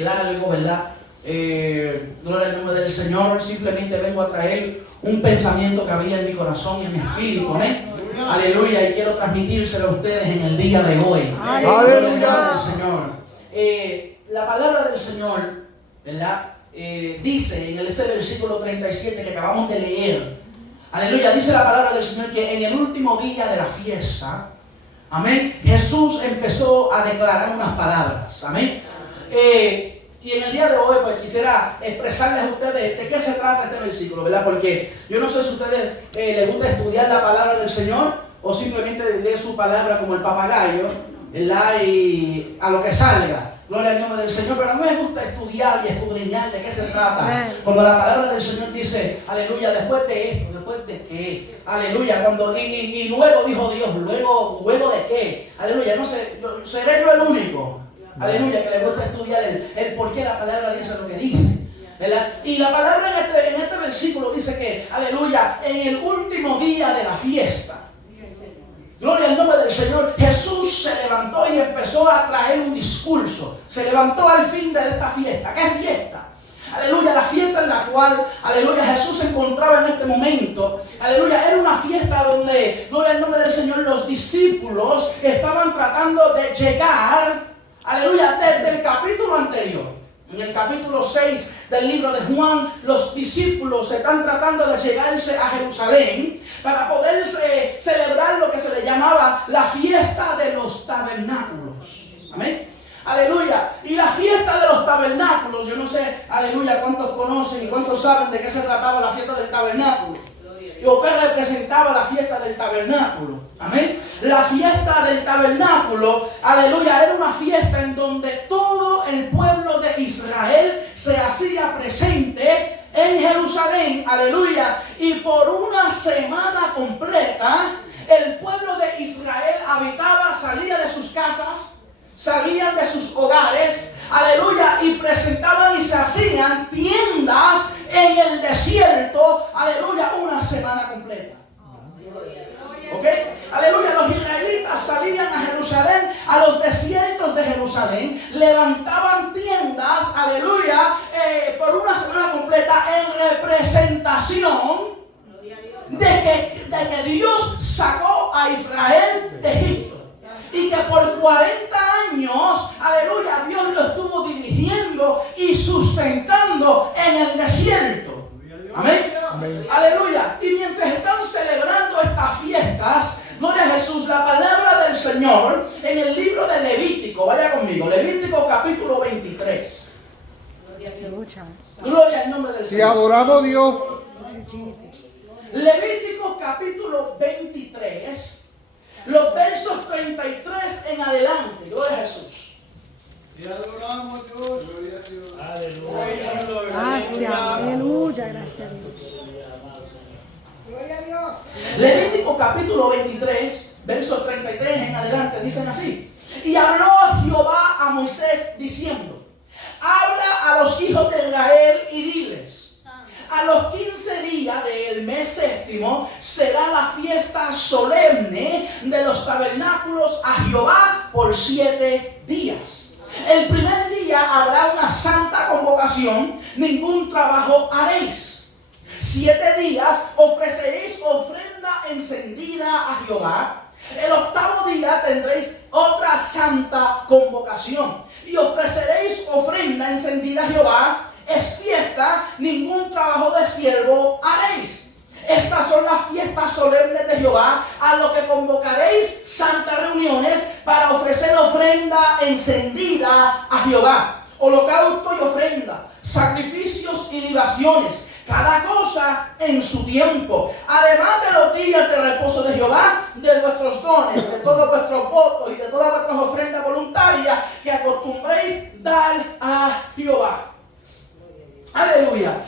largo, ¿verdad? Gloria al nombre del Señor. Simplemente vengo a traer un pensamiento que había en mi corazón y en mi espíritu, ¿amén? Aleluya, y quiero transmitírselo a ustedes en el día de hoy. Aleluya. La palabra del Señor, ¿verdad? Dice en ese versículo 37 que acabamos de leer, aleluya, dice la palabra del Señor que en el último día de la fiesta, amén, Jesús empezó a declarar unas palabras, amén. Y en el día de hoy pues quisiera expresarles a ustedes de qué se trata este versículo, ¿verdad? Porque yo no sé si a ustedes les gusta estudiar la palabra del Señor o simplemente leer su palabra como el papagayo, ¿verdad? Y a lo que salga. Gloria al nombre del Señor, pero a mí me gusta estudiar y escudriñar de qué se trata. Cuando la palabra del Señor dice, aleluya, después de esto, después de qué, aleluya, y luego dijo Dios, luego de qué, aleluya, no sé, seré yo el único, aleluya, que le gusta estudiar el por qué la palabra dice lo que dice, ¿verdad? Y la palabra en este versículo dice que, aleluya, en el último día de la fiesta, gloria al nombre del Señor, Jesús se levantó y empezó a traer un discurso. Se levantó al fin de esta fiesta. ¿Qué fiesta? Aleluya, la fiesta en la cual, aleluya, Jesús se encontraba en este momento. Aleluya, era una fiesta donde, gloria al nombre del Señor, los discípulos estaban tratando de llegar, aleluya, desde el capítulo anterior. En el capítulo 6 del libro de Juan, los discípulos están tratando de llegarse a Jerusalén para poder celebrar lo que se le llamaba la fiesta de los tabernáculos. Amén. Aleluya. Y la fiesta de los tabernáculos, yo no sé, aleluya, cuántos conocen y cuántos saben de qué se trataba la fiesta del tabernáculo. ¿O qué representaba la fiesta del tabernáculo? Amén. La fiesta del tabernáculo, aleluya, era una fiesta en donde todo el pueblo de Israel se hacía presente en Jerusalén, aleluya, y por una semana completa el pueblo de Israel habitaba, salía de sus casas, salían de sus hogares, aleluya, y presentaban y se hacían tiendas en el desierto, aleluya, una semana completa. ¿Ok? Aleluya, los israelitas salían a Jerusalén, a los desiertos de Jerusalén, levantaban tiendas, aleluya, por una semana completa en representación de que Dios sacó a Israel de Egipto. Y que por 40 años, aleluya, Dios lo estuvo dirigiendo y sustentando en el desierto. Amén. Amén. Aleluya. Y mientras están celebrando estas fiestas, gloria a Jesús, la palabra del Señor en el libro de Levítico, vaya conmigo, Levítico capítulo 23. Gloria al nombre del Señor. Si adoramos a Dios. Levítico capítulo 23. Los versos 33 en adelante. Gloria a Jesús. Y adoramos a Dios. Gloria a Dios. Aleluya. Gracias. Aleluya. Gracias a Dios. Gloria a Dios. Levítico capítulo 23, versos 33 en adelante. Dicen así. Y habló Jehová a Moisés diciendo: habla a los hijos de Israel y diles: a los 15 días del mes séptimo será la fiesta solemne de los tabernáculos a Jehová por 7 días. El primer día habrá una santa convocación, ningún trabajo haréis. 7 días ofreceréis ofrenda encendida a Jehová. El octavo día tendréis otra santa convocación y ofreceréis ofrenda encendida a Jehová. Es fiesta, ningún trabajo de siervo haréis. Estas son las fiestas solemnes de Jehová, a lo que convocaréis santas reuniones para ofrecer ofrenda encendida a Jehová. Holocausto y ofrenda, sacrificios y libaciones, cada cosa en su tiempo. Además de los días de reposo de Jehová, de vuestros dones, de todos vuestros votos y de todas vuestras ofrendas voluntarias que acostumbréis dar a Jehová. Aleluya.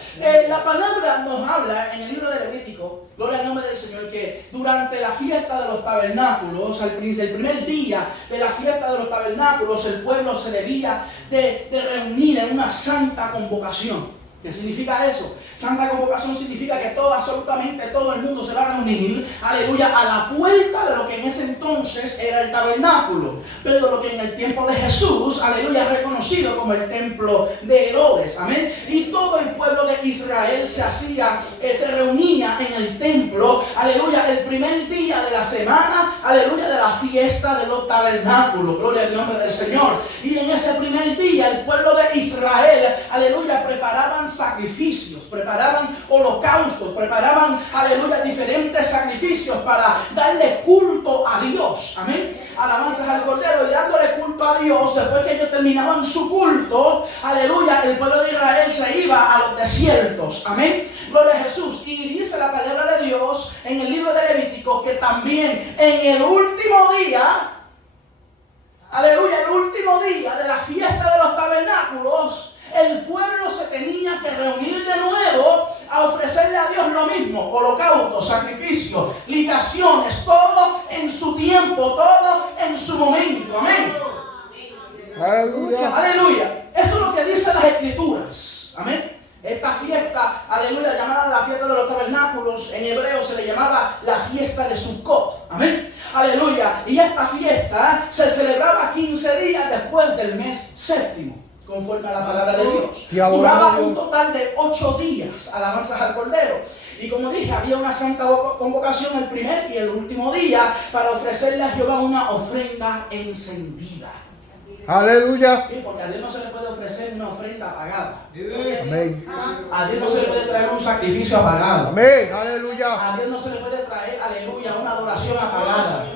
La palabra nos habla en el libro de Levítico, gloria al nombre del Señor, que durante la fiesta de los tabernáculos, el primer día de la fiesta de los tabernáculos, el pueblo se debía de reunir en una santa convocación. ¿Qué significa eso? Santa convocación significa que absolutamente todo el mundo se va a reunir, aleluya, a la puerta de lo que en ese entonces era el tabernáculo, pero lo que en el tiempo de Jesús, aleluya, es reconocido como el templo de Herodes, amén. Y todo el pueblo de Israel se reunía en el templo, aleluya, el primer día de la semana, aleluya, de la fiesta de los tabernáculos, gloria al nombre del Señor. Y en ese primer día el pueblo de Israel, aleluya, preparaban sacrificios, preparaban holocaustos, preparaban, aleluya, diferentes sacrificios para darle culto a Dios, amén. Alabanzas al Cordero, y dándole culto a Dios. Después que ellos terminaban su culto, aleluya, el pueblo de Israel se iba a los desiertos, amén. Gloria a Jesús. Y dice la palabra de Dios en el libro de Levítico que también en el último día, aleluya, el último día de la fiesta de los tabernáculos, el pueblo se tenía que reunir de nuevo a ofrecerle a Dios lo mismo: holocaustos, sacrificios, libaciones, todo en su tiempo, todo en su momento. Amén. Aleluya. Aleluya. Eso es lo que dicen las Escrituras. Amén. Esta fiesta, aleluya, llamada la fiesta de los tabernáculos, en hebreo se le llamaba la fiesta de Sukkot. Amén. Aleluya. Y esta fiesta se celebraba 15 días después del mes séptimo, conforme a la palabra de Dios. Duraba un total de 8 días, alabanzas al Cordero. Y como dije, había una santa convocación el primer y el último día para ofrecerle a Jehová una ofrenda encendida. Aleluya. Sí, porque a Dios no se le puede ofrecer una ofrenda apagada. Amén. A Dios no se le puede traer un sacrificio apagado. Amén. Aleluya. A Dios no se le puede traer, aleluya, una adoración apagada.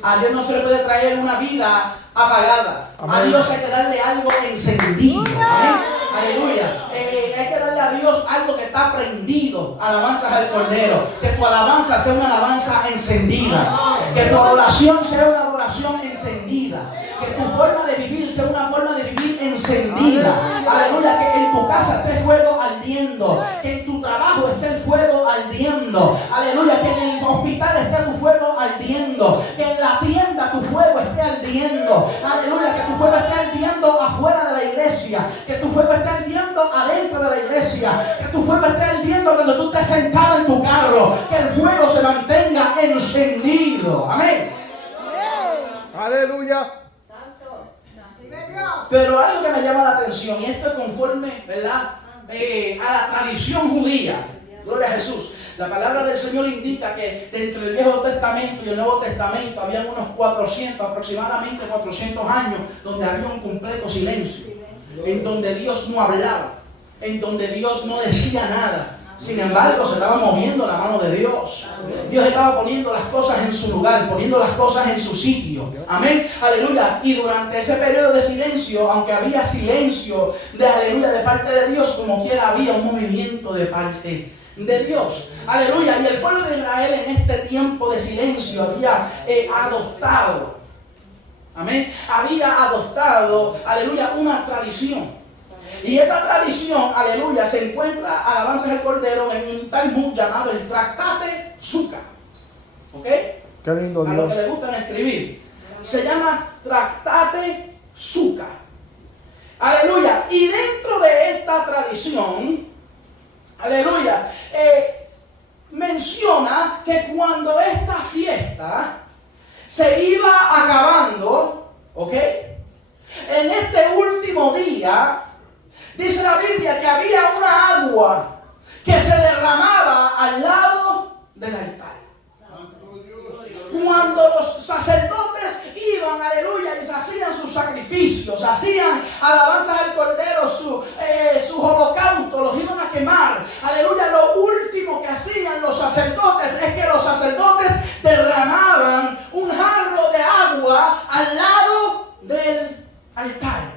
A Dios no se le puede traer una vida apagada. Amén. A Dios hay que darle algo encendido. Amén. Aleluya. Hay que darle a Dios algo que está prendido. Alabanzas al Cordero. Que tu alabanza sea una alabanza encendida. Que tu adoración sea una adoración encendida. Que tu forma de vivir sea una forma de vivir encendida. Aleluya. Que en tu casa esté fuego ardiendo. Que en tu trabajo esté el fuego ardiendo. Aleluya. Que en el hospital esté tu fuego ardiendo. Que en la tienda tu fuego esté ardiendo. Aleluya. Que tu fuego esté ardiendo afuera de la iglesia. Que tu fuego esté ardiendo adentro de la iglesia. Que tu fuego esté ardiendo cuando tú estés sentado en tu carro. Que el fuego se mantenga encendido. Amén. Aleluya. Pero algo que me llama la atención, y esto es conforme, ¿verdad?, a la tradición judía. Gloria a Jesús. La palabra del Señor indica que entre el Viejo Testamento y el Nuevo Testamento habían unos 400, aproximadamente 400 años, donde había un completo silencio, en donde Dios no hablaba, en donde Dios no decía nada. Sin embargo, se estaba moviendo la mano de Dios. Dios estaba poniendo las cosas en su lugar, poniendo las cosas en su sitio. Amén. Aleluya. Y durante ese periodo de silencio, aunque había silencio de aleluya de parte de Dios, como quiera había un movimiento de parte de Dios. Aleluya. Y el pueblo de Israel en este tiempo de silencio había adoptado, amén, había adoptado, aleluya, una tradición. Y esta tradición, aleluya, se encuentra, alabanzas al Cordero, en un Talmud llamado el Tractate Sukkah. ¿Ok? Qué lindo A los Dios. que les gustan escribir. Se llama Tractate Sukkah. Aleluya. Y dentro de esta tradición, aleluya, menciona que cuando esta fiesta se iba acabando, ¿ok?, en este último día, dice la Biblia que había una agua que se derramaba al lado del altar. Cuando los sacerdotes iban, aleluya, y se hacían sus sacrificios, hacían alabanzas al Cordero, sus holocaustos, los iban a quemar. Aleluya, lo último que hacían los sacerdotes es que los sacerdotes derramaban un jarro de agua al lado del altar.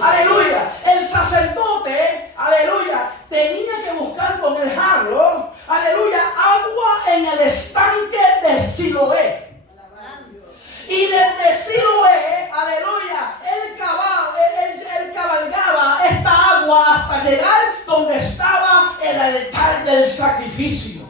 Aleluya. El sacerdote, aleluya, tenía que buscar con el jarro, aleluya, agua en el estanque de Siloé. Y desde Siloé, aleluya, él cabalgaba esta agua hasta llegar donde estaba el altar del sacrificio.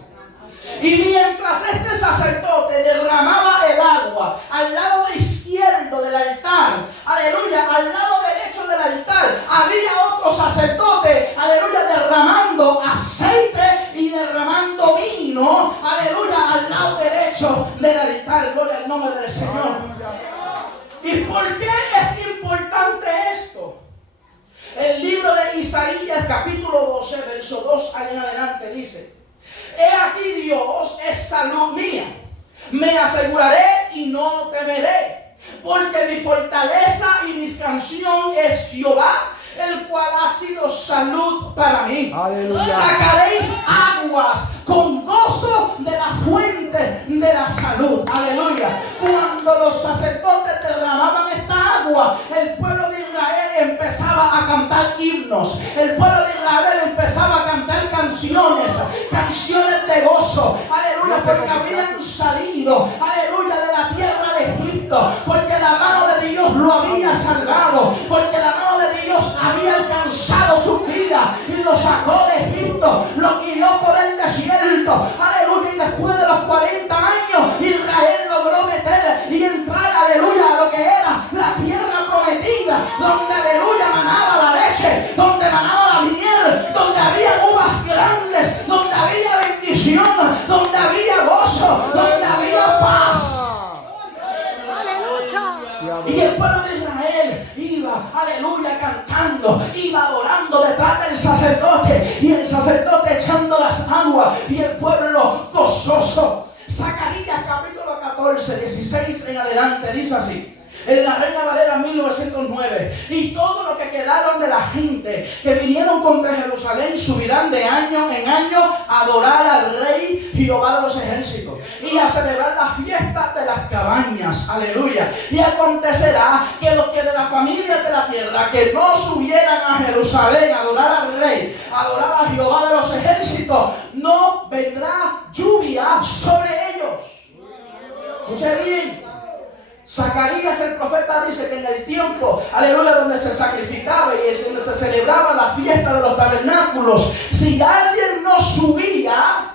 Y mientras este sacerdote derramaba el agua al lado izquierdo del altar, aleluya, al lado derecho del altar, había otro sacerdote aleluya, derramando aceite y derramando vino, aleluya, al lado derecho del altar. Gloria al nombre del Señor. ¿Y por qué es importante esto? El libro de Isaías, capítulo 12, verso 2 en adelante, dice: He aquí Dios es salud mía, me aseguraré y no temeré, porque mi fortaleza y mi canción es Jehová, el cual ha sido salud para mí. Aleluya. Sacaréis aguas con gozo de las fuentes de la salud. Aleluya. Cuando los sacerdotes derramaban esta agua, el pueblo de Israel empezaba a cantar himnos. El pueblo de Israel empezaba a cantar canciones de gozo. Aleluya, porque habían salido, aleluya, de la tierra de Egipto, porque la mano de Dios lo había salvado, porque la mano de Dios había alcanzado su vida y lo sacó de Egipto, lo guió por el desierto. Aleluya, y después de los 40 años Israel logró meter y entrar, aleluya, a lo que era la tierra prometida, donde, aleluya, manaba la leche, donde manaba la miel, donde había uvas grandes, donde había bendición, donde había gozo, donde había paz. Y el pueblo de Israel iba, aleluya, cantando, iba adorando detrás del sacerdote, y el sacerdote echando las aguas, y el pueblo gozoso. Zacarías capítulo 14, 16 en adelante, dice así. En la Reina Valera 1909: y todos los que quedaron de la gente que vinieron contra Jerusalén subirán de año en año a adorar al Rey Jehová de los ejércitos y a celebrar la fiesta de las cabañas. Aleluya. Y acontecerá que los que de las familias de la tierra que no subieran a Jerusalén a adorar al Rey, a adorar a Jehová de los ejércitos, no vendrá lluvia sobre ellos. Escuche bien. Zacarías el profeta dice que en el tiempo, aleluya, donde se sacrificaba y donde se celebraba la fiesta de los tabernáculos, si alguien no subía,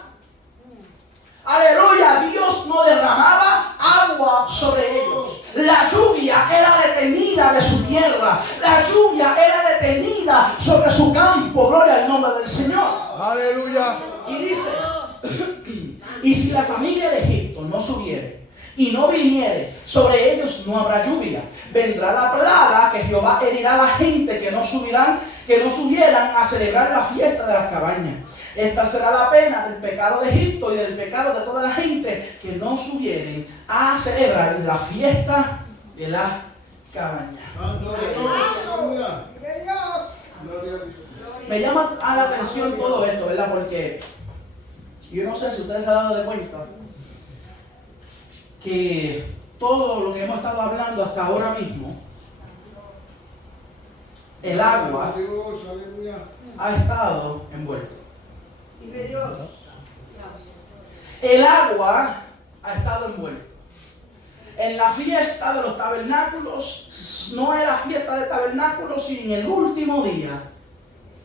aleluya, Dios no derramaba agua sobre ellos. La lluvia era detenida de su tierra, la lluvia era detenida sobre su campo. Gloria al nombre del Señor. Aleluya. Y dice: y si la familia de Egipto no subiere y no viniere, sobre ellos no habrá lluvia. Vendrá la plaga, que Jehová herirá a la gente que no subieran a celebrar la fiesta de las cabañas. Esta será la pena del pecado de Egipto y del pecado de toda la gente que no subieren a celebrar la fiesta de las cabañas. Me llama a la atención todo esto, ¿verdad? Porque yo no sé si ustedes se han dado de cuenta que todo lo que hemos estado hablando hasta ahora mismo, el agua ha estado envuelto. El agua ha estado envuelto. En la fiesta de los tabernáculos, no era fiesta de tabernáculos, y en el último día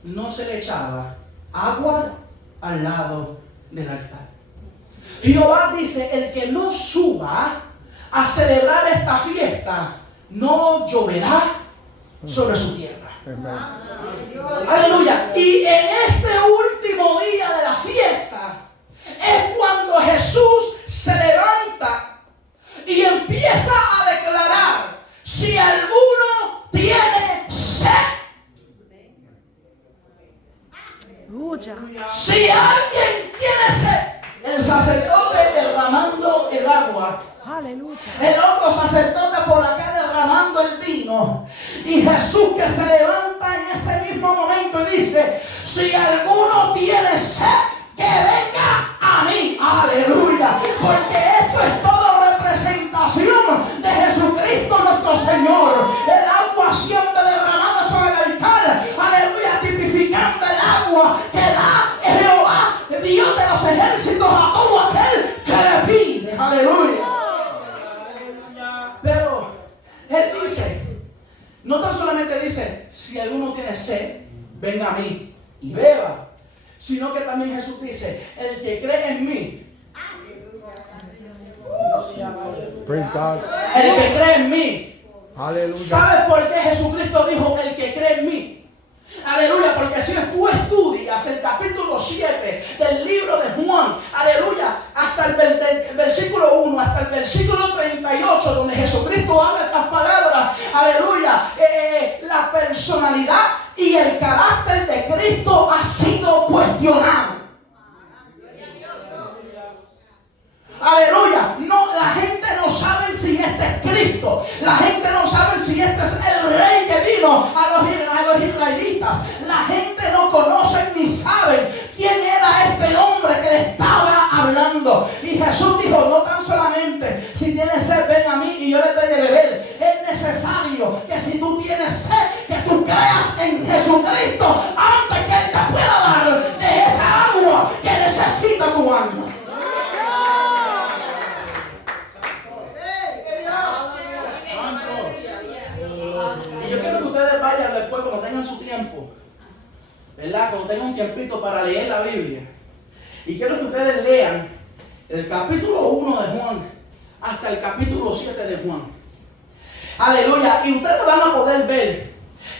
no se le echaba agua al lado del altar. Jehová dice: el que no suba a celebrar esta fiesta, no lloverá sobre su tierra. Aleluya. Y en este último día de la fiesta es cuando Jesús se levanta y empieza a declarar: si alguno tiene sed, si alguien tiene sed, el sacerdote derramando el agua, Aleluya. el otro sacerdote por acá derramando el vino, y Jesús que se levanta en ese mismo momento y dice: si alguno tiene sed, que venga a mí. Aleluya. Porque esto es todo representación de Jesucristo nuestro Señor. El agua siempre derramada sobre el altar, aleluya, tipificando el agua que da Jehová, Dios de los ejércitos, a todo aquel que le pide. Aleluya. Pero Él dice, no tan solamente dice: si alguno tiene sed, venga a mí y beba, sino que también Jesús dice: el que cree en mí, Praise God. el que cree en mí. Aleluya. ¿Sabes por qué Jesucristo dijo el que cree en mí? Aleluya, porque si tú estudias el capítulo 7 del libro de Juan, aleluya, hasta el versículo 1, hasta el versículo 38, donde Jesucristo habla estas palabras, aleluya, la personalidad y el carácter de Cristo ha sido cuestionado. Aleluya, no, la gente no sabe si este es Cristo, la gente no sabe si este es el rey que vino a los israelitas, la gente no conoce ni sabe quién era este hombre que le estaba hablando. Y Jesús dijo, no tan solamente, si tienes sed ven a mí y yo le doy de beber. Es necesario que si tú tienes sed, que tú creas en Jesucristo antes que Él te pueda dar de esa agua que necesita tu alma. Y yo quiero que ustedes vayan después cuando tengan su tiempo, ¿verdad? Cuando tengan un tiempito para leer la Biblia. Y quiero que ustedes lean el capítulo 1 de Juan hasta el capítulo 7 de Juan. Aleluya. Y ustedes van a poder ver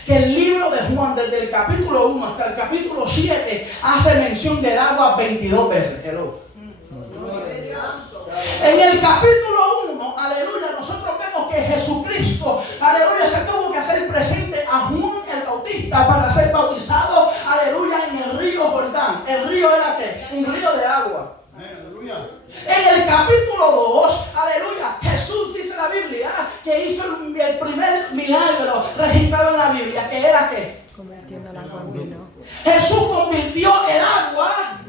que el libro de Juan, desde el capítulo 1 hasta el capítulo 7, hace mención del agua 22 veces. Hello. En el capítulo 1, aleluya, nosotros vemos que Jesucristo, aleluya, se tuvo que hacer presente a Juan el Bautista para ser bautizado, aleluya, en el río Jordán. ¿El río era qué? Un río de agua. Aleluya. En el capítulo 2, aleluya, Jesús dice la Biblia que hizo el primer milagro registrado en la Biblia, que era ¿qué? Convirtiendo el agua en vino. Jesús convirtió el agua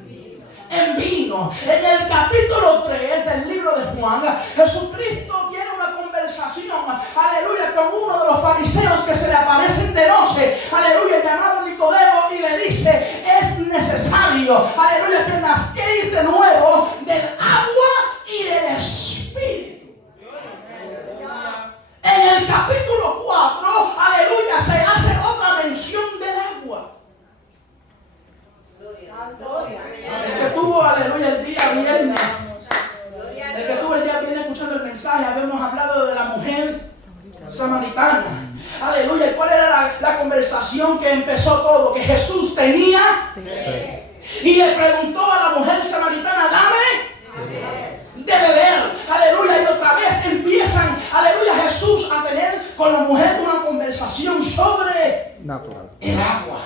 en vino. En el capítulo 3 del libro de Juan, Jesucristo tiene una conversación, aleluya, con uno de los fariseos que se le aparecen de noche, aleluya, llamado Nicodemo, y le dice, es necesario, aleluya, que nazquéis de nuevo del agua y del Espíritu. En el capítulo 4, aleluya, se hace otra mención del agua. El que tuvo, aleluya, el día viernes, el que tuvo el día viernes escuchando el mensaje, habíamos hablado de la mujer samaritana. Aleluya. ¿Y cuál era la conversación que empezó todo? Que Jesús tenía y le preguntó a la mujer samaritana, dame de beber. Aleluya. Y otra vez empiezan, aleluya, Jesús a tener con la mujer una conversación sobre el agua.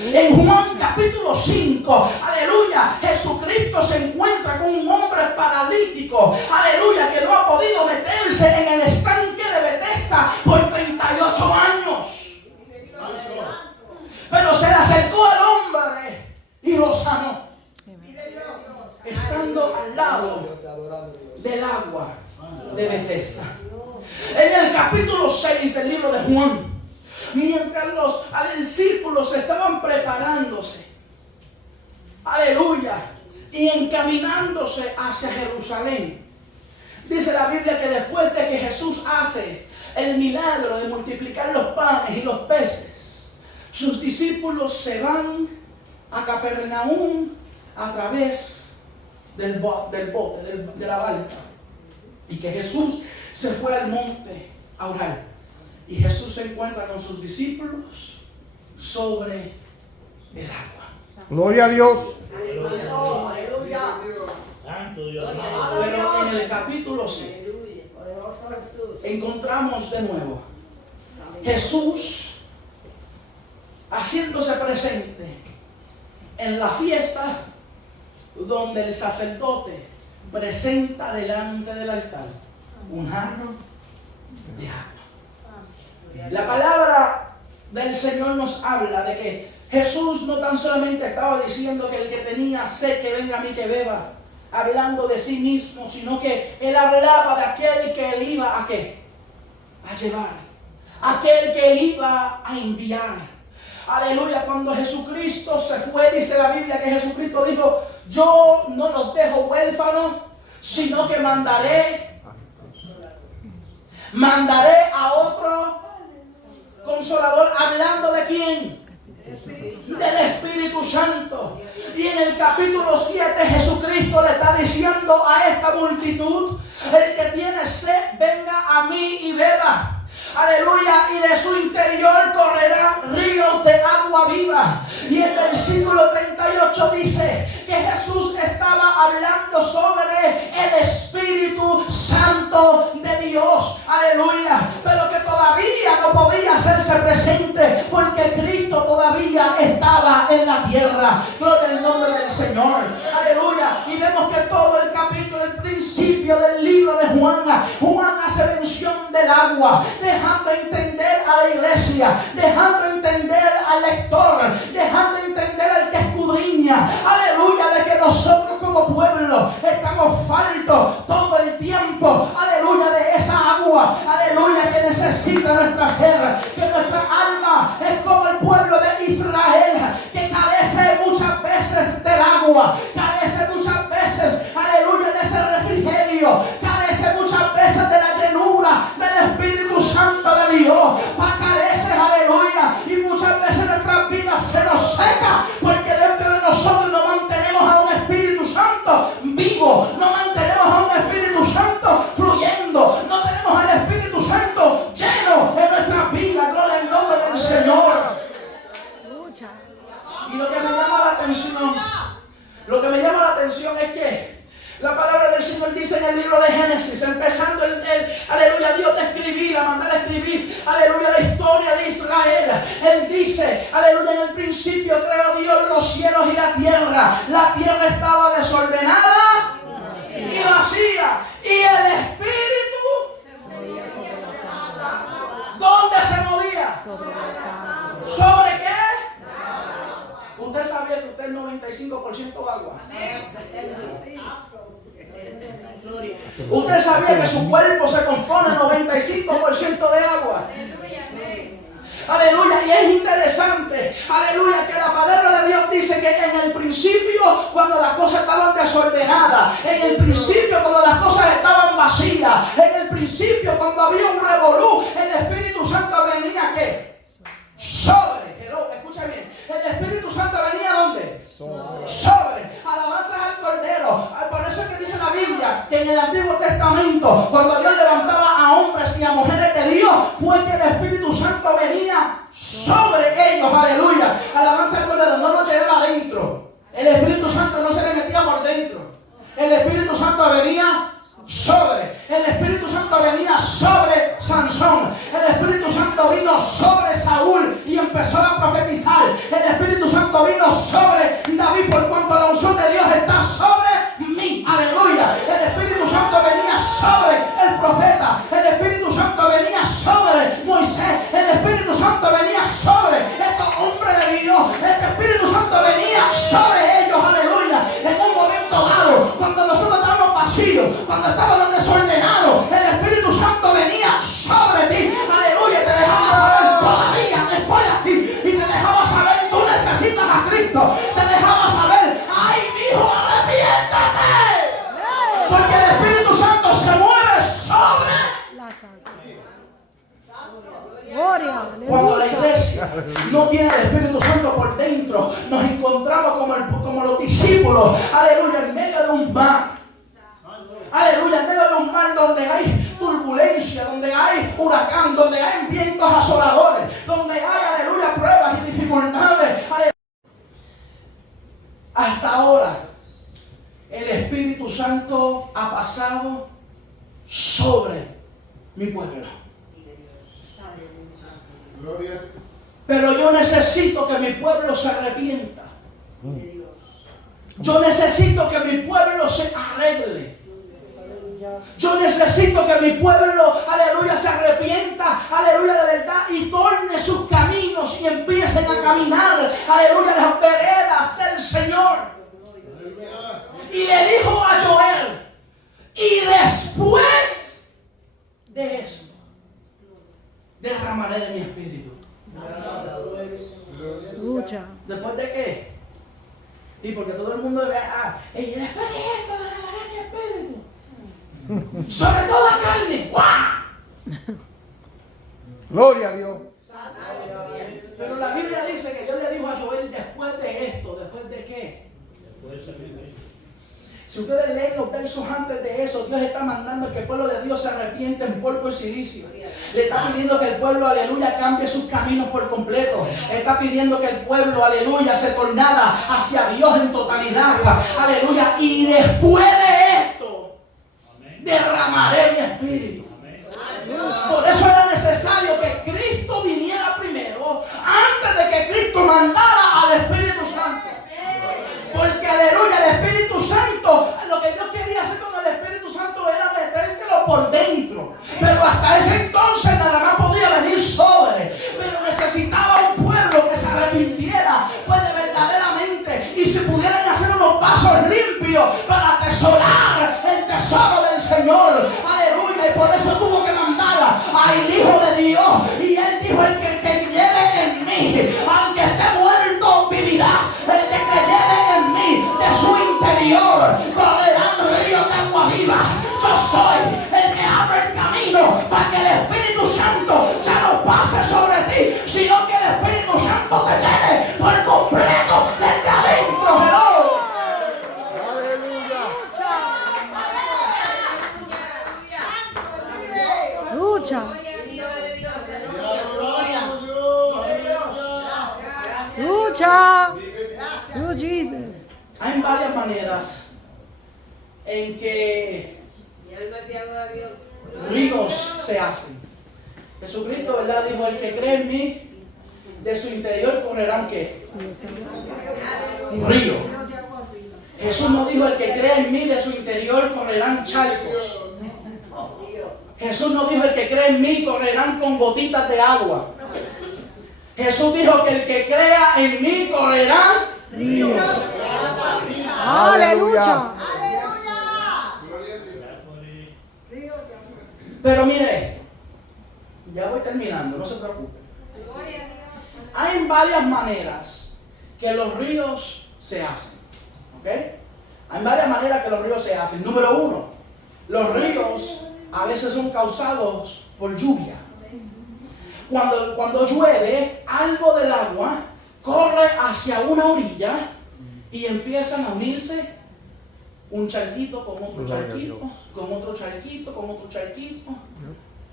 En Juan capítulo 5, aleluya, Jesucristo se encuentra con un hombre paralítico, aleluya, que no ha podido meterse en el estanque de Betesda por 38 años. Pero se le acercó el hombre y lo sanó, estando al lado del agua de Betesda. En el capítulo 6 del libro de Juan, mientras los discípulos estaban preparándose, aleluya, y encaminándose hacia Jerusalén, dice la Biblia que después de que Jesús hace el milagro de multiplicar los panes y los peces, sus discípulos se van a Capernaum a través del bote, de la barca, y que Jesús se fue al monte a orar. Y Jesús se encuentra con sus discípulos sobre el agua. Gloria a Dios. Pero en el capítulo 6 encontramos de nuevo Jesús haciéndose presente en la fiesta donde el sacerdote presenta delante del altar un jarro de agua. La palabra del Señor nos habla de que Jesús no tan solamente estaba diciendo que el que tenía sed que venga a mí que beba, hablando de sí mismo, sino que Él hablaba de aquel que Él iba a ¿qué? A llevar, aquel que Él iba a enviar. Aleluya, cuando Jesucristo se fue, dice la Biblia que Jesucristo dijo, yo no los dejo huérfanos, sino que mandaré a otro Consolador, hablando de quién? Del Espíritu Santo. Y en el capítulo 7 Jesucristo le está diciendo a esta multitud, el que tiene sed venga a mí y beba. Aleluya, y de su interior correrán ríos de agua viva. Y el versículo 38 dice que Jesús estaba hablando sobre el Espíritu Santo de Dios. Aleluya, pero que todavía no podía hacerse presente porque Cristo todavía estaba en la tierra. Gloria al nombre del Señor. Aleluya, y vemos que todo el capítulo, el principio del libro de Juan hace mención del agua, dejando entender a la iglesia, dejando entender al lector, dejando entender al que escudriña, aleluya, de que nosotros como pueblo estamos faltos todo el tiempo, aleluya, de esa agua, aleluya, que necesita nuestra ser, que nuestra alma es como el pueblo de Israel, que carece muchas veces del agua, carece muchas veces, aleluya, de ese refrigerio, carece muchas veces de la llenura del Espíritu Santo de Dios, carece, aleluya, y muchas veces nuestras vidas se nos seca porque dentro de nosotros no mantenemos a un Espíritu Santo vivo, no mantenemos a un Espíritu Santo fluyendo, no tenemos al Espíritu Santo lleno en nuestras vidas. Gloria al nombre del Señor. Y lo que me llama la atención es que la palabra del Señor dice en el libro de Génesis, empezando aleluya, Dios de escribir, a mandar a escribir, aleluya, la historia de Israel. Él dice, aleluya, en el principio creó Dios los cielos y la tierra estaba desordenada y vacía, y el Espíritu, ¿dónde se movía? ¿Sobre qué? ¿Usted sabía que usted es 95% agua? ¿Usted sabía que su cuerpo se compone 95% de agua? Aleluya, y es interesante, aleluya, que la palabra de Dios dice que en el principio, cuando las cosas estaban desordenadas, en el principio, cuando las cosas estaban vacías, en el principio, cuando había un revolú, el Espíritu Santo venía ¿qué? Sobre, escucha bien, el Espíritu Santo venía ¿dónde? Sobre. Alabanzas al Cordero. Por eso es que dice la Biblia que en el Antiguo Testamento, cuando Dios levantaba a hombres y a mujeres de Dios, fue que el Espíritu Santo venía sobre ellos. Aleluya. Alabanza al Cordero. No nos llegaba adentro. El Espíritu Santo no se le metía por dentro. El Espíritu Santo venía sobre. El Espíritu Santo venía sobre Sansón. El Espíritu Santo vino sobre Saúl y empezó a profetizar. El Espíritu Santo vino sobre David, por cuanto la unción de Dios está sobre mí. Aleluya. El Espíritu Santo venía sobre el profeta. El Espíritu Santo venía sobre Moisés. El Espíritu Santo venía sobre estos hombres de Dios. El Espíritu Santo venía sobre ellos. Aleluya. En un momento dado, cuando nosotros estábamos vacíos, cuando estábamos desordenados, el Espíritu Santo venía sobre ti. Aleluya. Te dejaba saber, todavía estoy aquí. Y te dejaba saber, tú necesitas a Cristo. Te dejaba saber, ay, mi hijo, arrepiéntate. Porque el Espíritu Santo se mueve sobre La gloria, Cuando la aleluya. iglesia no tiene el Espíritu Santo por dentro, nos encontramos como los discípulos, aleluya, en medio de un mar. Aleluya, en medio de un mar donde hay turbulencia, donde hay huracán, donde hay vientos asoladores, donde hay, aleluya, pruebas y dificultades. Aleluya. Hasta ahora, el Espíritu Santo ha pasado sobre mi pueblo. Pero yo necesito que mi pueblo se arrepienta. Yo necesito que mi pueblo se arregle. Yo necesito que mi pueblo, aleluya, se arrepienta, aleluya, de verdad, y torne sus caminos y empiecen a caminar, aleluya, las veredas del Señor. Y le dijo a Joel, y después de esto, derramaré de mi espíritu. Lucha. ¿Después de qué? Y porque todo el mundo ve, y después de esto derramaré mi espíritu. Sobre toda carne. ¡Guau! Gloria a Dios. Pero la Biblia dice que Dios le dijo a Joel, después de esto, ¿después de qué? Si ustedes leen los versos antes de eso, Dios está mandando que el pueblo de Dios se arrepiente en polvo y silicio. Le está pidiendo que el pueblo, aleluya, cambie sus caminos por completo. Está pidiendo que el pueblo, aleluya, se tornara hacia Dios en totalidad. Aleluya. Y después de esto, derramaré mi espíritu. Por eso era necesario que Cristo viniera primero, antes de que Cristo mandara al Espíritu Santo. Porque, aleluya, el Espíritu Santo, lo que Dios quería hacer con el Espíritu Santo era metértelo por dentro. Pero hasta ese entonces nada más podía venir sobre. Pero necesitaba un pueblo que se arrepintiera, pues de verdaderamente, y se pudieran hacer unos vasos limpios para atesorar el tesoro del Señor. Aleluya, y por eso tuvo que mandar al Hijo de Dios. Y Él dijo: el que creyere en mí, aunque esté muerto, vivirá. El que creyere en mí, de su interior correrán ríos de agua viva. Yo soy el que abre el camino para que el Espíritu Santo ya no pase sobre ti, sino que el Espíritu Santo te llene por completo desde adentro. Hello. Lucha. Lucha. Oh, Jesus. Hay varias maneras en que ríos se hacen. Jesucristo, ¿verdad? Dijo: el que cree en mí, de su interior correrán ¿qué? Ríos. Jesús no dijo: el que cree en mí, de su interior correrán charcos. Jesús no dijo: el que cree en mí correrán con gotitas de agua. Jesús dijo que el que crea en mí correrán ríos. Aleluya. Pero mire, ya voy terminando, no se preocupe. Hay varias maneras que los ríos se hacen. ¿Ok? Hay varias maneras que los ríos se hacen. Número uno, los ríos a veces son causados por lluvia. Cuando llueve, algo del agua corre hacia una orilla y empiezan a unirse un charquito con otro charquito, con otro charquito, con otro charquito.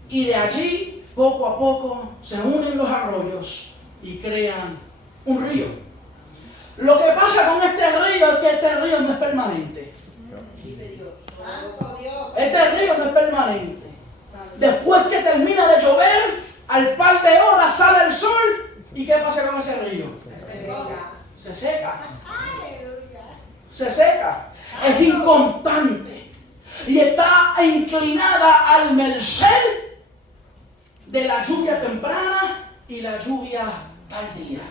Y de allí, poco a poco, se unen los arroyos y crean un río. Lo que pasa con este río es que este río no es permanente. Este río no es permanente. Después que termina de llover, al par de horas sale el sol. ¿Y qué pasa con ese río? Se seca. Se seca. Es inconstante. Y está inclinada al merced de la lluvia temprana y la lluvia tardía.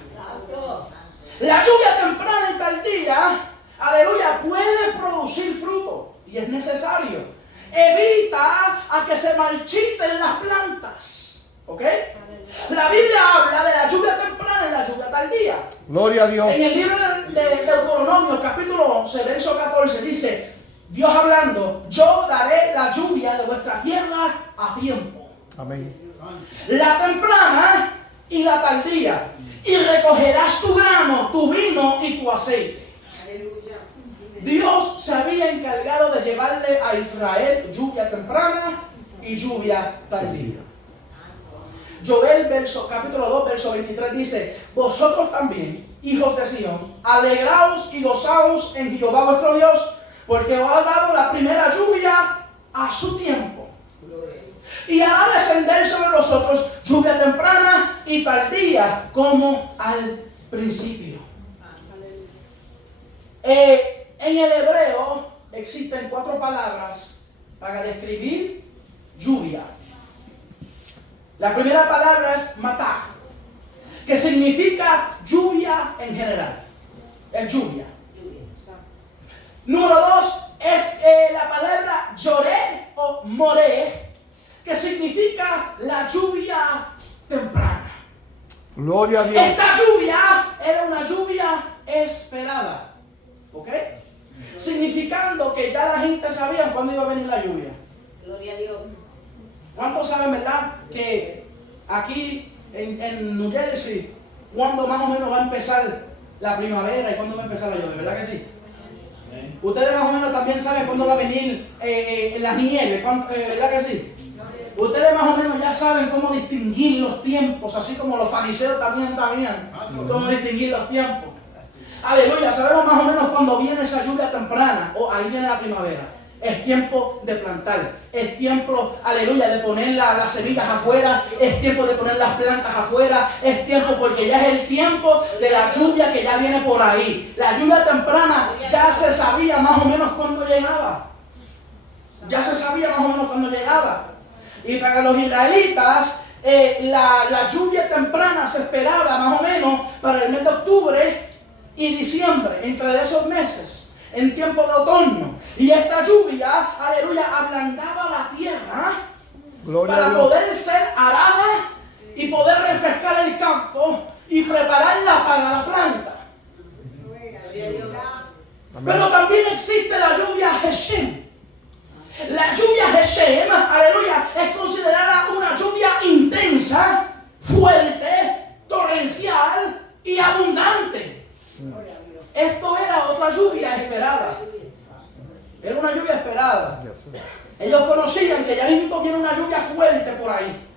La lluvia temprana y tardía, aleluya, puede producir fruto. Y es necesario. Evita a que se marchiten las plantas. ¿Ok? La Biblia habla de la lluvia temprana y la lluvia tardía. Gloria a Dios. En el libro de Deuteronomio, capítulo 11, verso 14, dice: Dios hablando: yo daré la lluvia de vuestra tierra a tiempo. Amén. La temprana y la tardía. Y recogerás tu grano, tu vino y tu aceite. Dios se había encargado de llevarle a Israel lluvia temprana y lluvia tardía. Joel, capítulo 2, verso 23 dice: vosotros también, hijos de Sión, alegraos y gozaos en Jehová vuestro Dios, porque os ha dado la primera lluvia a su tiempo. Y hará descender sobre vosotros lluvia temprana y tardía, como al principio. En el hebreo existen 4 palabras para describir lluvia. La primera palabra es matá, que significa lluvia en general. Es lluvia. Número 2 es la palabra lloré o moré, que significa la lluvia temprana. Gloria a Dios. Esta lluvia era una lluvia esperada. ¿Ok? Significando que ya la gente sabía cuándo iba a venir la lluvia. Gloria a Dios. ¿Cuántos saben, verdad, que aquí en New Jersey, cuándo más o menos va a empezar la primavera y cuándo va a empezar la lluvia? ¿Verdad que sí? Ustedes más o menos también saben cuándo va a venir la nieve, ¿verdad que sí? Ustedes más o menos ya saben cómo distinguir los tiempos, así como los fariseos también sabían cómo distinguir los tiempos. Aleluya, sabemos más o menos cuando viene esa lluvia temprana, o ahí viene la primavera. Es tiempo de plantar, es tiempo, aleluya, de poner las semillas afuera, es tiempo de poner las plantas afuera, es tiempo porque ya es el tiempo de la lluvia que ya viene por ahí. La lluvia temprana ya se sabía más o menos cuándo llegaba. Ya se sabía más o menos cuándo llegaba. Y para los israelitas, la lluvia temprana se esperaba más o menos para el mes de octubre y diciembre, entre esos meses, en tiempo de otoño. Y esta lluvia, aleluya, ablandaba la tierra para poder ser arada y poder refrescar el campo y prepararla para la planta. Pero también existe la lluvia Geshem. La lluvia Geshem, aleluya, es considerada una lluvia intensa, fuerte, torrencial y abundante. Esto era otra lluvia esperada. Era una lluvia esperada. Ellos conocían que ya mismo viene una lluvia fuerte por ahí,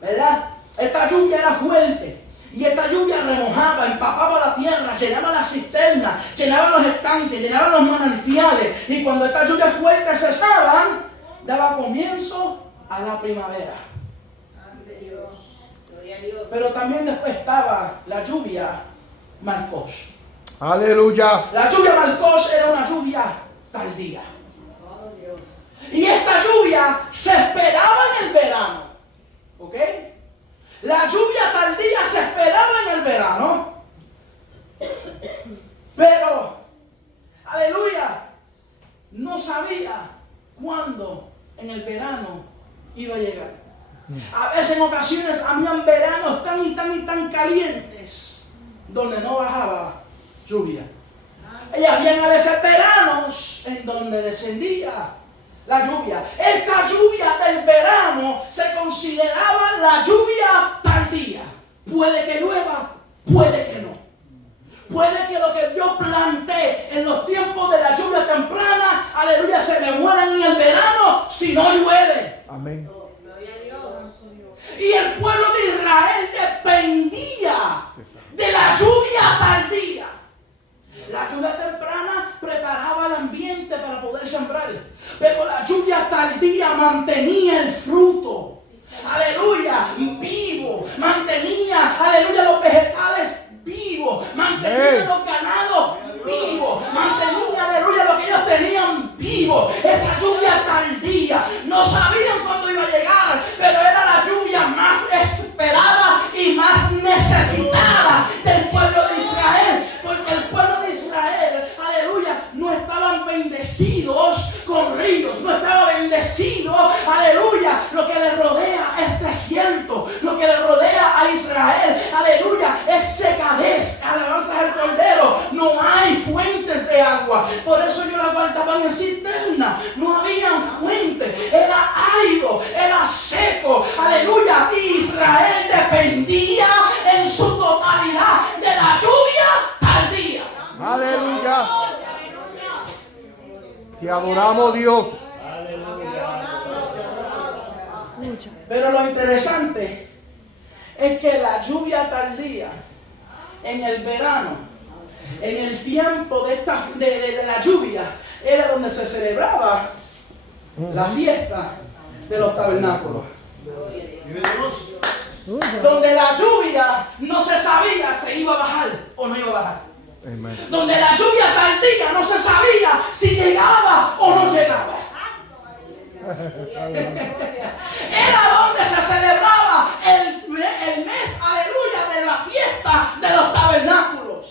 ¿verdad? Esta lluvia era fuerte. Y esta lluvia remojaba, empapaba la tierra, llenaba las cisternas, llenaba los estanques, llenaba los manantiales. Y cuando esta lluvia fuerte cesaba, daba comienzo a la primavera. Pero también después estaba la lluvia Malcos. Aleluya. La lluvia Malcos era una lluvia tardía. Y esta lluvia se esperaba en el verano. ¿Ok? La lluvia tardía se esperaba en el verano. Pero, aleluya, no sabía cuándo en el verano iba a llegar. A veces en ocasiones habían veranos tan calientes donde no bajaba lluvia. Y habían a veces veranos en donde descendía la lluvia. Esta lluvia del verano se consideraba la lluvia tardía. Puede que llueva, puede que no. Puede que lo que yo planté en los tiempos de la lluvia temprana, aleluya, se me mueran en el verano si no llueve. Amén. Y el pueblo de Israel dependía de la lluvia tardía. La lluvia temprana preparaba el ambiente para poder sembrar, pero la lluvia tardía mantenía el fruto, aleluya, vivo, mantenía, aleluya, los vegetales vivos, mantenía los ganados vivos, mantenía, aleluya, lo que ellos tenían vivo. Esa lluvia tardía, no sabían cuándo iba a llegar, pero era la lluvia más esperada y más necesitada del pueblo de Israel, porque el pueblo de Israel, aleluya, no estaban bendecidos con ríos, no estaba bendecido, aleluya, lo que le rodea es desierto, lo que le rodea a Israel, aleluya, es secadez, alabanzas al Cordero, no hay fuentes de agua, por eso yo la guardaban en cisterna, no había fuentes, era árido, era seco, aleluya, y Israel dependía en su totalidad de la lluvia tardía. Aleluya. Te adoramos, Dios. Pero lo interesante es que la lluvia tardía en el verano, en el tiempo de la lluvia, era donde se celebraba la fiesta de los tabernáculos. Donde la lluvia no se sabía si iba a bajar o no iba a bajar. Amen. Donde la lluvia tardía no se sabía si llegaba o no llegaba. Era donde se celebraba el mes, aleluya, de la fiesta de los tabernáculos.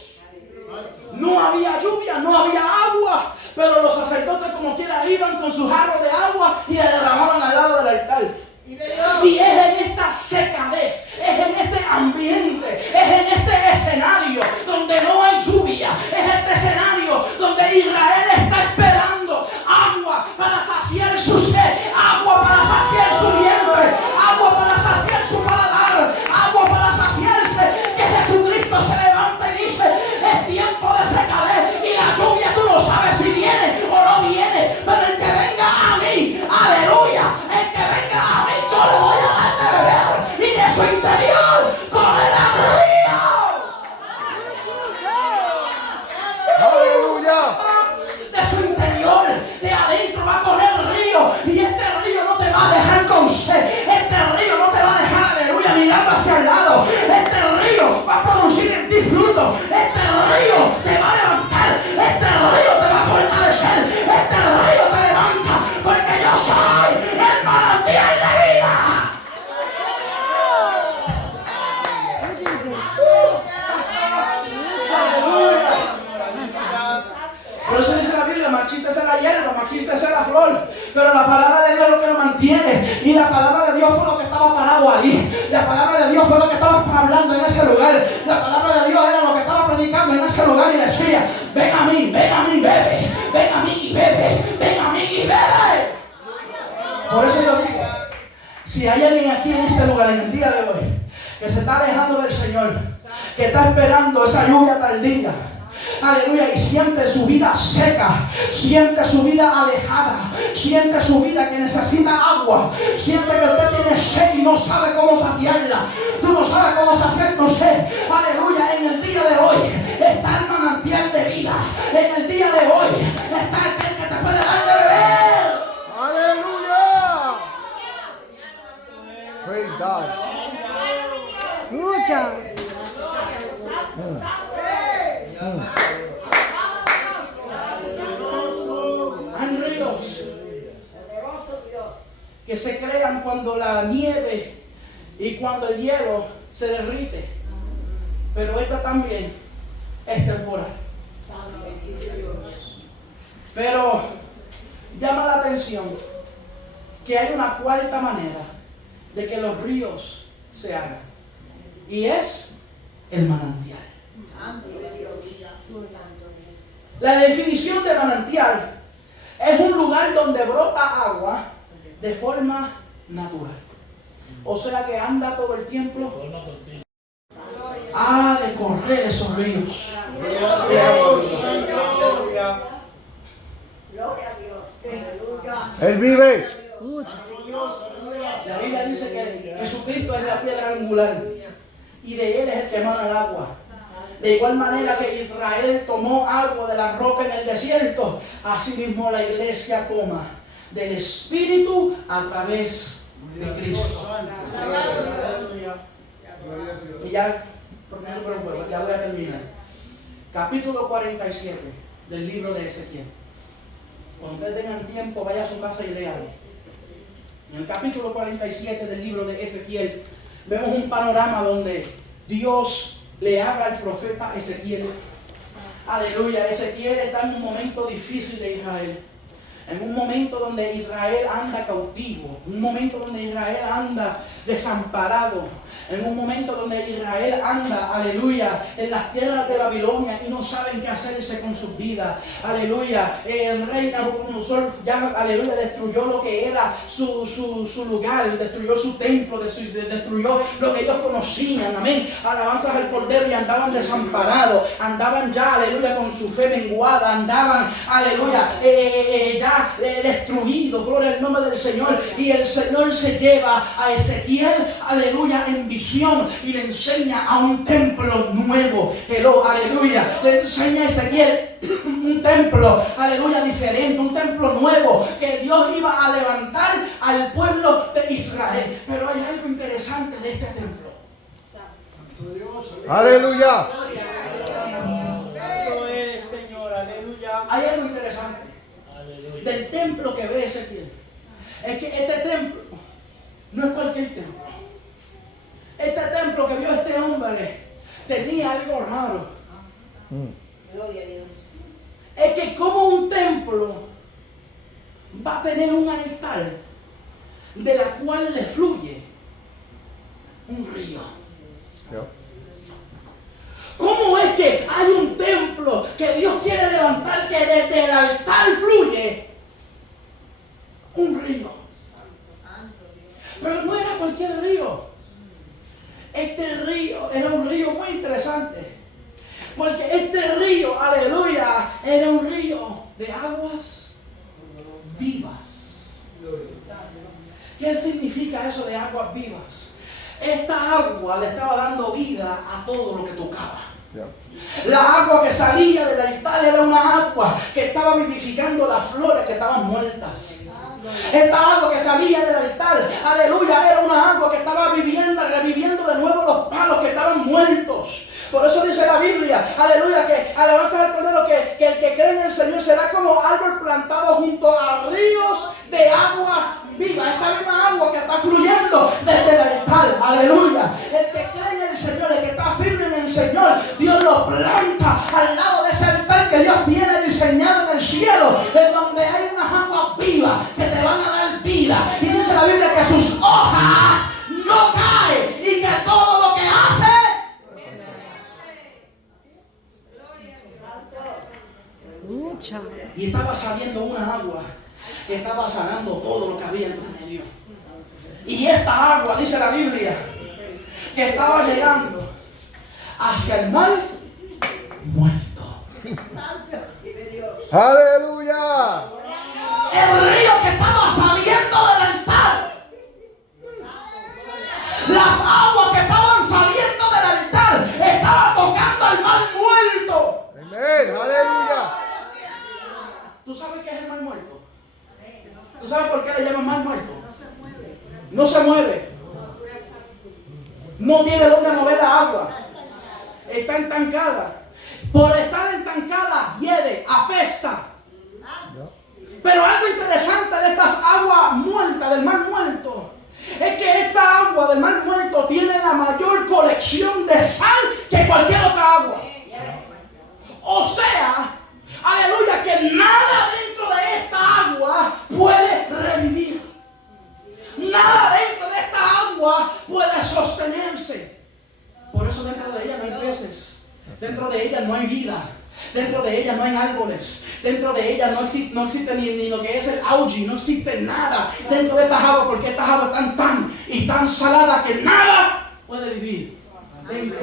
No había lluvia, no había agua, pero los sacerdotes como quiera iban con su jarro de agua y la derramaban al lado del altar. Y es en esta secadez, es en este ambiente, es en este escenario donde no hay lluvia, es este escenario donde Israel está esperando agua para saciar su sed, agua para saciar su vientre, agua para saciar su paladar, agua para saciarse, que Jesucristo se levanta y dice, es tiempo de secadez y la lluvia tú no sabes si viene Pero la palabra de Dios es lo que lo mantiene. Y la palabra de Dios fue lo que estaba parado ahí. La palabra de Dios fue lo que estaba hablando en ese lugar. La palabra de Dios era lo que estaba predicando en ese lugar y decía: ven a mí, bebe. Ven a mí y bebe. Ven a mí y bebe. Por eso yo digo, si hay alguien aquí en este lugar en el día de hoy que se está alejando del Señor, que está esperando esa lluvia tardía, aleluya, y siente su vida seca, siente su vida alejada, siente su vida que necesita agua, siente que usted tiene sed y no sabe cómo saciarla, tú no sabes cómo saciar tu sed, aleluya, en el día de hoy está el manantial de vida, en el día de hoy está el que te puede dar de beber. Aleluya. Praise God. Lucha. Hay ríos que se crean cuando la nieve y cuando el hielo se derrite, pero esta también es temporal. Pero llama la atención que hay una cuarta manera de que los ríos se hagan, y es el manantial. La definición de manantial es un lugar donde brota agua de forma natural. O sea que anda todo el tiempo de correr esos ríos. Él vive. Lucha. La Biblia dice que Jesucristo es la piedra angular y de él es el que emana el agua. De igual manera que Israel tomó agua de la roca en el desierto, así mismo la iglesia toma del Espíritu a través de Cristo. Y ya, ya voy a terminar. Capítulo 47 del libro de Ezequiel. Cuando ustedes tengan tiempo, vaya a su casa y léanlo. En el capítulo 47 del libro de Ezequiel, vemos un panorama donde Dios le habla al profeta Ezequiel. Aleluya, Ezequiel está en un momento difícil de Israel. En un momento donde Israel anda cautivo. Un momento donde Israel anda desamparado. En un momento donde Israel anda, aleluya, en las tierras de Babilonia y no saben qué hacerse con sus vidas. Aleluya, el rey Nabucodonosor ya, aleluya, destruyó lo que era su lugar, destruyó su templo, destruyó lo que ellos conocían, amén. Alabanzas al Cordero, y andaban desamparados, andaban ya, aleluya, con su fe menguada, andaban, aleluya, ya destruidos, gloria al nombre del Señor. Y el Señor se lleva a Ezequiel, aleluya, en visión y le enseña a un templo nuevo. Aleluya, le enseña a Ezequiel un templo, aleluya, diferente, un templo nuevo que Dios iba a levantar al pueblo de Israel. Pero hay algo interesante de este templo. Aleluya. Hay algo interesante del templo que ve Ezequiel. Es que este templo no es cualquier templo. Este templo que vio este hombre tenía algo raro. Gloria a Dios. Es que como un templo va a tener un altar de la cual le fluye un río. ¿Cómo es que hay un templo que Dios quiere levantar que desde el altar fluye un río? Pero no era cualquier río. Este río era un río muy interesante. Porque este río, aleluya, era un río de aguas vivas. ¿Qué significa eso de aguas vivas? Esta agua le estaba dando vida a todo lo que tocaba. La agua que salía del altar era una agua que estaba vivificando las flores que estaban muertas. Esta agua que salía del altar, aleluya, era una agua que estaba reviviendo de nuevo los palos que estaban muertos. Por eso dice la Biblia, aleluya, que alabanza al Cordero, que el que cree en el Señor será como árbol plantado junto a ríos de agua viva. Esa misma agua que está fluyendo desde el altar, aleluya. El que cree en el Señor, el que está firme en el Señor, Dios lo planta al lado de ese altar que Dios tiene diseñado en el cielo, en donde hay unas aguas vivas que te van vida. Y dice la Biblia que sus hojas no caen y que todo lo que hace. Lucha. Y estaba saliendo una agua que estaba sanando todo lo que había entre medio. Y esta agua, dice la Biblia, que estaba llegando hacia el mar muerto. Aleluya. El río que estaba saliendo del altar. Las aguas que estaban saliendo del altar estaban tocando al mar muerto. Amén. Aleluya. ¿Tú sabes qué es el mar muerto? ¿Tú sabes por qué le llaman mar muerto? No se mueve. No tiene dónde mover la agua. Está estancada. Por estar estancada, hiede, apesta. Pero algo interesante de estas aguas muertas, del mar muerto, es que esta agua del mar muerto tiene la mayor colección de sal que cualquier otra agua. O sea, aleluya, que nada dentro de esta agua puede revivir. Nada dentro de esta agua puede sostenerse. Por eso dentro de ella no hay peces. Dentro de ella no hay vida. Dentro de ella no hay árboles. Dentro de ella no existe ni lo que es el algae. No existe nada dentro de estas aguas, porque estas aguas están tan saladas que nada puede vivir dentro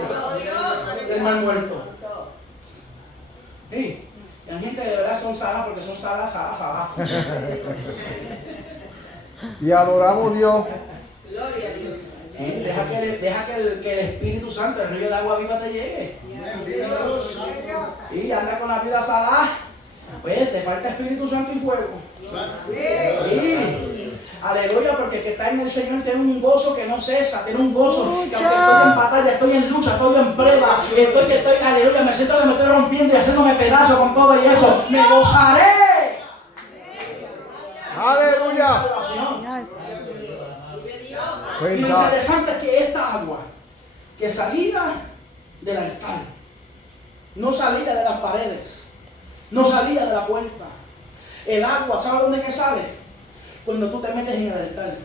del mar muerto. Sí. Y hay gente que de verdad son saladas porque son saladas. Y adoramos a Dios. Gloria a Dios. Deja que el Espíritu Santo, el río de agua viva, te llegue. Y anda con la vida salada. Pues te falta Espíritu Santo y fuego. Sí. Aleluya, porque el que está en el Señor tiene un gozo que no cesa, tiene un gozo que aunque estoy en batalla, estoy en lucha, estoy en prueba, aleluya, me siento que me estoy rompiendo y haciéndome pedazos con todo y eso, me gozaré. Aleluya. Y lo interesante es que esta agua que salía del altar, no salía de las paredes, no salía de la puerta. El agua, ¿sabes dónde que sale? Cuando tú te metes en el altar.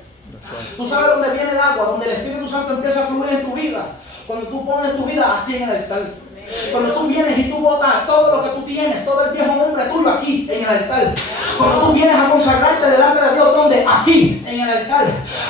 Tú sabes dónde viene el agua, donde el Espíritu Santo empieza a fluir en tu vida. Cuando tú pones tu vida aquí en el altar. Cuando tú vienes y tú botas todo lo que tú tienes, todo el viejo hombre tuyo aquí en el altar. Cuando tú vienes a consagrarte delante de Dios, ¿dónde? Aquí en el altar.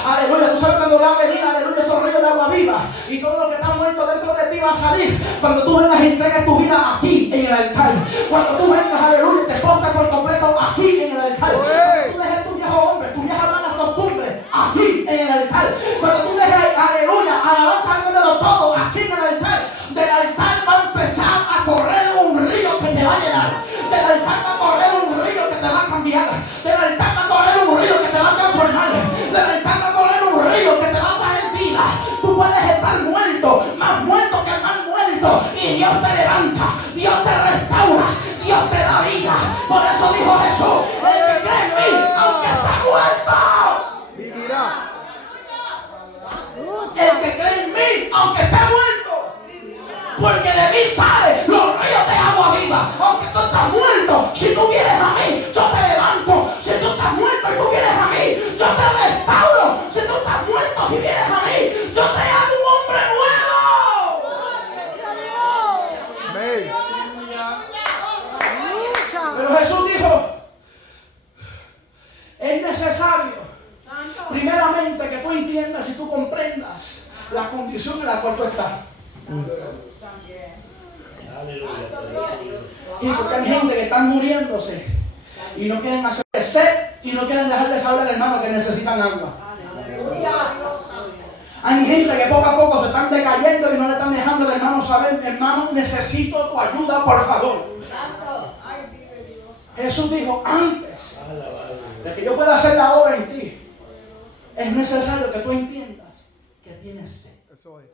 Aleluya, tú sabes cuando va a venir, aleluya, esos ríos de agua viva y todo lo que está muerto dentro de ti va a salir. Cuando tú vengas y entregues tu vida aquí en el altar. Cuando tú vengas, aleluya, y te postres por completo aquí en el altar. Cuando tú dejes tu viejo hombre, tu vieja mala costumbre aquí en el altar. Cuando tú dejes, aleluya, alabanza al de los todos aquí en el altar. Del altar va a empezar a correr un río que te va a llenar. Del altar va a correr un río que te va a cambiar. Del altar va a correr un río que te va a transformar. Del altar va a correr un río que te va a traer vida. Tú puedes estar muerto, más muerto que el más muerto, y Dios te levanta, Dios te restaura, Dios te da vida. Por eso dijo Jesús, el que cree en mí, aunque está muerto, Vivirá. el que cree en mí, aunque esté muerto, porque de mí salen los ríos de agua viva. Aunque tú estás muerto, si tú vienes a mí, yo te levanto. Si tú estás muerto y tú vienes a mí, yo te restauro. Si tú estás muerto y vienes a mí, yo te hago un hombre nuevo. Amén. Pero Jesús dijo, es necesario primeramente que tú entiendas y tú comprendas la condición en la cual tú estás. Y porque hay gente que están muriéndose y no quieren hacer sed y no quieren dejarle saber al hermano que necesitan agua. Hay gente que poco a poco se están decayendo y no le están dejando al hermano saber, hermano, necesito tu ayuda, por favor. Jesús dijo, antes de que yo pueda hacer la obra en ti, es necesario que tú entiendas que tienes sed. Eso es.